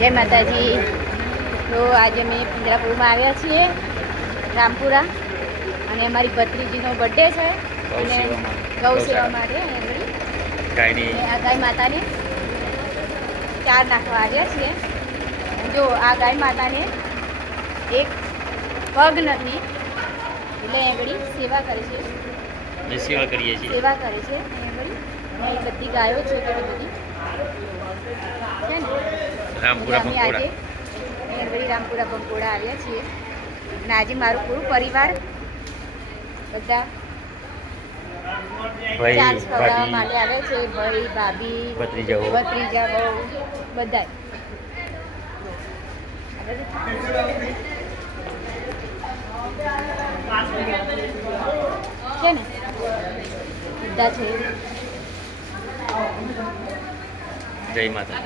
જય માતાજી। તો આજે અમે પિંજરાપુરમાં આવ્યા છીએ રામપુરા અને અમારી ભત્રીજીનો બર્થડે છે અને ગૌ સેવા માટે આ ગાય માતાને ચાર નાખવા આવ્યા છીએ। જો આ ગાય માતાને એક પગ નથી એટલે આગળ સેવા કરે છે, સેવા કરીએ છીએ, સેવા કરે છે આગળ બધી ગાયો છે કે બધી છે ને રામપુરા આજે રામપુરા બંકોડા આવ્યા છીએ અને આજે મારું પૂરું પરિવાર બધા ચાર ખવડાવવા માટે આવ્યા છે। ભાઈ, ભાભી, ભત્રીજા, બહુ બધા છે ને બધા છે। જય માતા।